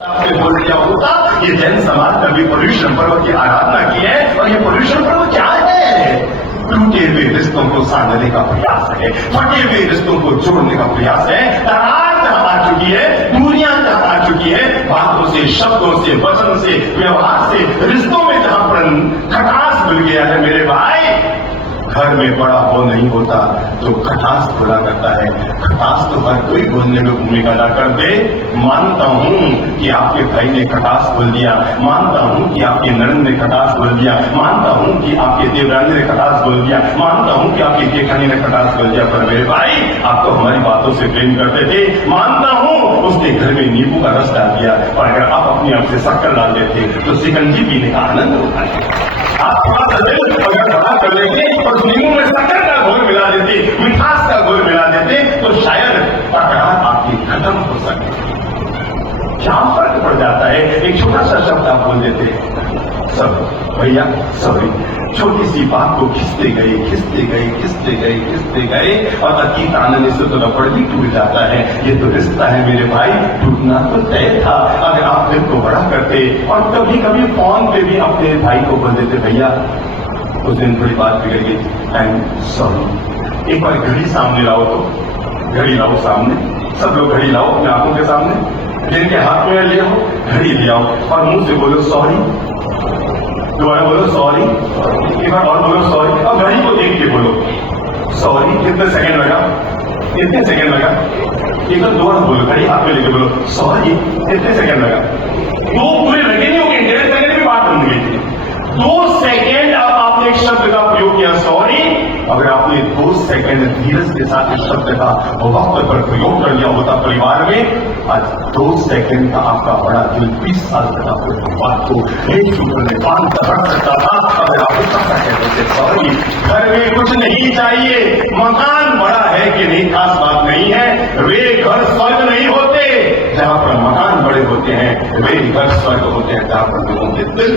आपने बोल दिया होता ये जैन समाज ने भी पर्युषण पर्व की आराधना की है और ये पर्युषण पर्व क्या है? टूटे हुए रिश्तों को साधने का प्रयास है, फटे हुए रिश्तों को जोड़ने का प्रयास है। दरार जहां आ चुकी है, दूरियां जहां आ चुकी है, बातों से, शब्दों से, वचन से, व्यवहार से, रिश्तों में जहां पर खटास मिल गया है मेरे भाई, घर में बड़ा वो नहीं होता जो खटास बोला करता है। खटास तो हर कोई बोलने में भूमिका अदा कर दे। मानता हूं कि आपके भाई ने खटास बोल दिया, मानता हूं कि आपके ननद ने खटास बोल दिया, मानता हूं कि आपके देवरानी ने खटास बोल दिया, मानता हूं कि आपकी जेठानी ने खटास बोल दिया, पर मेरे भाई आप तो हमारी बातों से प्रेम करते थे। मानता हूं उसने घर में नींबू का रस डाल दिया, और अगर आप अपनी आप से शक्कर डाल देते तो शिकंजी पीने का आनंद होता है। आप कर लेंगे और नींबू में शक्कर का घोल मिला देते, मिठास का घोल मिला देते, तो शायद तकरार आपकी खत्म हो सके। क्या फर्क पड़ जाता है? एक छोटा सा शब्द आप बोल देते, सब भैया सॉरी, छोटी सी बात को खिंचते गए, खिंचते गए, खिंचते गए, खिंचते गए, और अतीत आनंद से तो रबड़ भी टूट जाता है। ये तो रिश्ता है मेरे भाई, टूटना तो तय था। अगर आप दिल को बड़ा करते और कभी कभी फोन पे भी अपने भाई को बोल देते, भैया उस दिन थोड़ी बात बिगड़ गई, आई एम सॉरी। एक बार घड़ी सामने लाओ, तो घड़ी लाओ सामने, सब लोग घड़ी लाओ अपने आंखों के सामने, जिनके हाथ में ले आओ घड़ी ले आओ और मुंह से बोलो सॉरी, दोबारा बोलो सॉरी, एक बार और बोलो सॉरी, और घड़ी को देख के बोलो सॉरी। कितने सेकंड लगा? कितने सेकंड लगा? एक बार दोबारा बोलो, घड़ी हाथ में लेके बोलो सॉरी। कितने सेकंड लगा? दो पूरे लगे नहीं होंगे, 1.5 सेकंड में बात बन गई थी। 2 सेकंड अब आपने एक शब्द का प्रयोग किया सॉरी। अगर आपने 2 सेकंड धीरज के साथ इस शब्द का वक्त पर प्रयोग कर लिया होता परिवार में, आज 2 सेकंड का आपका बड़ा दिल 20 साल तक आपको बात को एक सूत्र में बांध कर रख सकता था। अगर आप उसका कहते थे सॉरी। घर में कुछ नहीं चाहिए, मकान बड़ा है कि नहीं खास बात नहीं है। वे घर स्वर्ग नहीं होते जहां पर मकान बड़े होते हैं, वे घर स्वर्ग होते हैं जहां पर लोगों के दिल।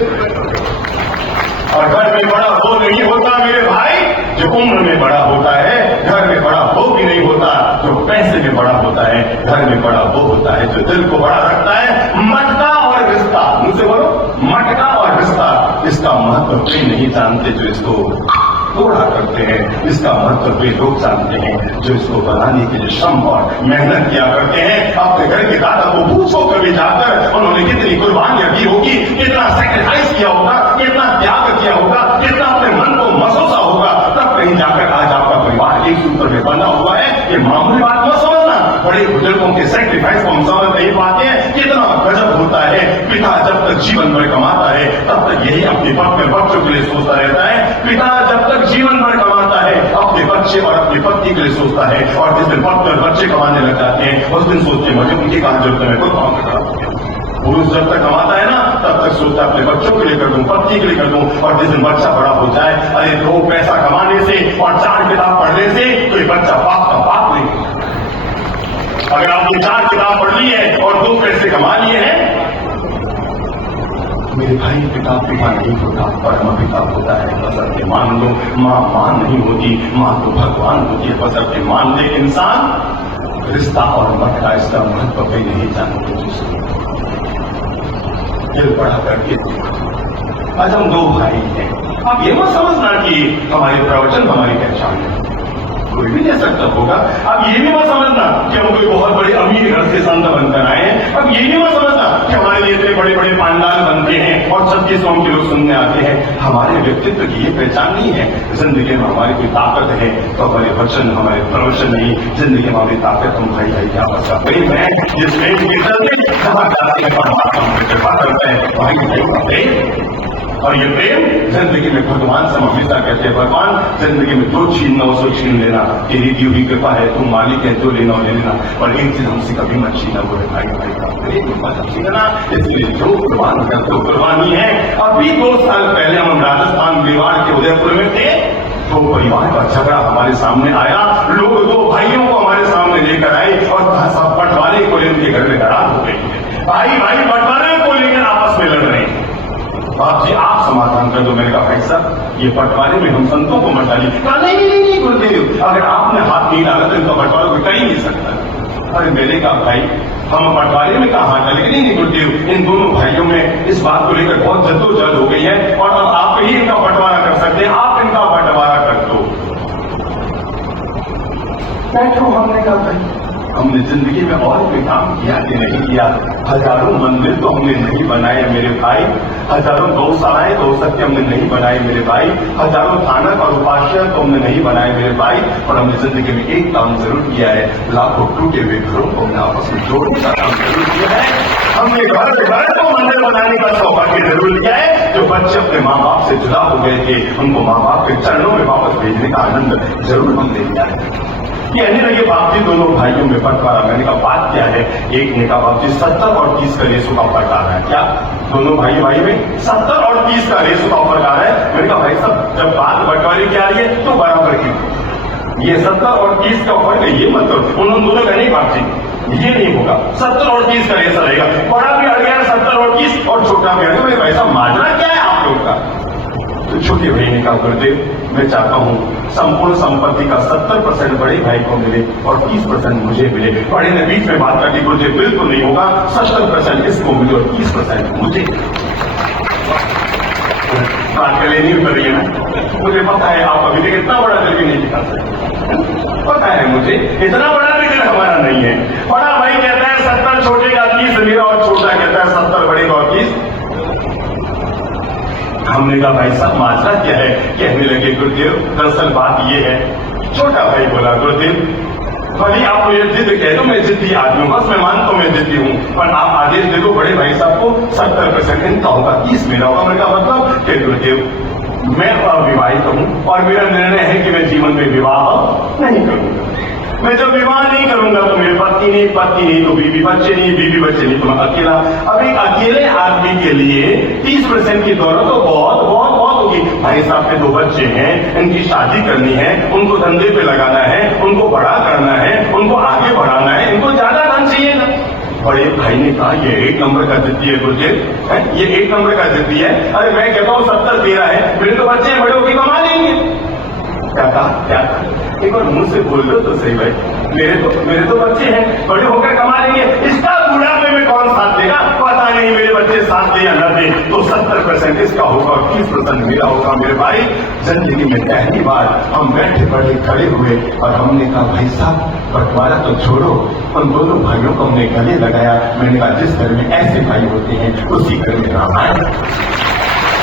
और घर में बड़ा वो नहीं होता मेरे भाई जो उम्र में बड़ा होता है, घर में बड़ा वो भी नहीं होता जो पैसे में बड़ा होता है, घर में बड़ा वो होता है जो दिल को बड़ा रखता है। मटका और रिश्ता, मुझसे बोलो, मटका और रिश्ता, इसका महत्व कोई नहीं जानते जो इसको तोड़ा करते हैं। इसका महत्व वे लोग जानते हैं जो इसको बनाने के लिए श्रम और मेहनत किया करते हैं। अपने घर के दादा को पूछो कभी जाकर उन्होंने कितनी कुर्बानियां दी होगी, कितना सेक्रीफाइस किया होगा, कितना त्याग किया होगा, कितना अपने मन को महसूसा होगा, तब कहीं जाकर आज आपका परिवार एक सूत्र में बंधा हुआ है। ये मामूली बात मत समझना, बड़े बुजुर्गों के सेक्रीफाइस को हम समझ नहीं पाते हैं। कितना गजब होता है। पिता जब तक जीवन भर कमाता है तब तक यही अपने बच्चों के लिए सोचता रहता है। पिता जब तक जीवन भर कमाता है अपने बच्चे और अपनी पत्नी के लिए सोचता है, और जिस दिन पत्नी और बच्चे कमाने लग जाते हैं उस दिन सोचते मुझे उनकी कहां जरूरत है, मैं कोई काम कर रहा हूं। पुरुष जब तक कमाता है ना तब तक सोचता अपने बच्चों के लिए कर दूं, पत्नी के लिए कर दूं, और जिस दिन बच्चा बड़ा हो जाए, अरे 2 पैसा कमाने से और 4 किताब पढ़ने से कोई बच्चा बाप का बाप नहीं होता। अगर आपने 4 किताब पढ़ ली है और 2 पैसे कमा लिए हैं, मेरे भाई पिता पिता नहीं होता, परम पिता होता है। बसर के मान लो, मां नहीं होती, मां तो भगवान होती है। बसर के मान ले इंसान, रिश्ता और मटका इसका महत्व भी नहीं जानते। दिल बड़ा करके आज हम 2 भाई हैं। आप ये मत समझना कि हमारे प्रवचन हमारी पहचान है, कोई भी नहीं सकता होगा। अब ये भी मत समझना कि हम कोई बहुत बड़े अमीर घर से संत बनकर आए हैं। अब ये भी मत समझना कि हमारे लिए इतने बड़े बड़े पांडाल बनते हैं और 36 कौम के लोग सुनने आते हैं। हमारे व्यक्तित्व की ये पहचान नहीं है। जिंदगी में हमारी कोई ताकत है तो हमारे वचन, हमारे प्रवचन नहीं। जिंदगी में हमारी ताकत हम भाई भाई क्या आपस का प्रेम है, जिस प्रेम के चलते जहां जाते हैं परमात्मा हमसे कृपा करता है, भाई भाई का प्रेम। और ये प्रेम जिंदगी में भगवान से हम हमेशा कहते हैं, भगवान जिंदगी में जो छीनना उसको छीन लेना, तेरी दी हुई कृपा है, तुम मालिक है, जो लेना ले लेना, पर एक चीज हमसे कभी मत छीना, वो है भाई भाई का प्रेम मत छीनना। इसलिए जो कुर्बान करते हो कुर्बानी है। अभी 2 साल पहले हम राजस्थान मेवाड़ के उदयपुर में थे, तो परिवार का झगड़ा हमारे सामने आया। लोग 2 भाइयों को हमारे सामने लेकर आए और बंटवारे को इनके घर में दरार हो गई है। भाई भाई बंटवारे को लेकर आपस में लड़ रहे हैं। बाप जी आप समाधान कर दो। मैंने कहा भाई साहब ये बंटवारे में हम संतों को मत डालिए। कहा नहीं गुरुदेव, अगर आपने हाथ नहीं डाला तो इनका बंटवारा कोई कर ही नहीं सकता। अरे मैंने कहा भाई हम बंटवारे में कहा था, लेकिन नहीं गुरुदेव, इन दोनों भाइयों में इस बात को लेकर बहुत जद्दोजहद हो गई है और अब आप ही इनका बंटवारा कर सकते हैं, आप इनका बंटवारा कर दो। बैठो, हमने कहा भाई हमने जिंदगी में और कोई काम किया कि नहीं किया? हजारों मंदिर तो हमने नहीं बनाए मेरे भाई, हजारों गौशालाएं तो हो सकती हमने नहीं बनाए मेरे भाई, हजारों थाना और उपास्य तो हमने नहीं बनाए मेरे भाई, और हमने जिंदगी में एक काम जरूर किया है, लाखों टूटे हुए घरों को हमने आपस में जोड़ने का काम जरूर किया है। हमने घर को मंदिर बनाने का सौभाग्य जरूर लिया है। जो बच्चे अपने माँ बाप से जुदा हो गए थे, उनको माँ बाप के चरणों में वापस भेजने का आनंद जरूर हमने लिया है। कहने लगे बाप जी दोनों भाइयों में बंटवारा। मैंने कहा बात क्या है? एक ने कहा बाप जी 70 और 30 का रेशो का फर्क आ रहा है। क्या दोनों भाई में 70 और 30 का रेशो का फर्क आ रहा है? मैंने कहा भाई साहब जब बात बंटवारे की आ रही है तो बराबर की, ये 70 और 30 का फर्क है, ये मतलब उन दोनों का नहीं बाप जी, ये नहीं होगा। 70 और 30 का रेशा रहेगा, बड़ा भी अड़ गया 70 और 30 और छोटा भी अड़ गया। भाई साहब माजरा क्या है आप लोग का? तो छोटे भाई ने कहा गुरुदेव मैं चाहता हूं संपूर्ण संपत्ति का 70% बड़े भाई को मिले और 30% मुझे मिले। बड़े ने बीच में बात कर दी, गुरुदेव बिल्कुल नहीं होगा, 70% इसको मिले और 30% मुझे। बात कर लेनी पड़ रही है ना, मुझे पता है आप अभी तक इतना बड़ा दिल भी नहीं दिखा सकते, पता है मुझे इतना बड़ा भी दिल हमारा नहीं है। बड़ा भाई कहता है 70 छोटे का 30 मेरा, और छोटा कहता है 70 बड़े का और 30। हमने कहा भाई साहब माजरा क्या है? कहने लगे गुरुदेव दरअसल बात ये है। छोटा भाई बोला गुरुदेव भले आप मुझे जिद कह दो, मैं जिद्दी आदमी हूँ, बस मैं मानता हूँ मैं जिद्दी हूँ, पर आप आदेश दे दो बड़े भाई साहब को 70% इनका होगा 30 मेरा होगा। मैंने कहा मतलब कि गुरुदेव मैं अविवाहित हूँ और मेरा निर्णय है कि मैं जीवन में विवाह नहीं करूंगा। मैं जब विवाह नहीं करूंगा तो मेरी पत्नी नहीं तो बीवी बच्चे नहीं तो मैं अकेला। अब एक अकेले आदमी के लिए 30% की दौलत तो बहुत होगी। भाई साहब के 2 बच्चे हैं, इनकी शादी करनी है, उनको धंधे पे लगाना है, उनको बड़ा करना है, उनको आगे बढ़ाना है, इनको ज्यादा धन चाहिए ना। बड़े भाई ने कहा ये 1 नंबर का जिद्दी है गुरुदेव, ये 1 नंबर का जिद्दी है। अरे मैं कहता हूँ 70 तेरा है, मेरे तो बच्चे बड़े होकर कमा लेंगे। क्या कहा? एक बार मुंह से बोल दो तो सही भाई, मेरे तो बच्चे हैं, बड़े होकर कमा लेंगे, इसका बुढ़ापे में कौन साथ देगा? पता नहीं मेरे बच्चे साथ दे या न दे, तो 70% इसका होगा और 30% मेरा होगा। मेरे भाई जिंदगी में पहली बार हम बैठे बड़े खड़े हुए और हमने कहा भाई साहब बंटवारा तो छोड़ो। उन दोनों भाइयों को हमने गले लगाया। मैंने कहा जिस घर में ऐसे भाई होते हैं उसी घर में रामायण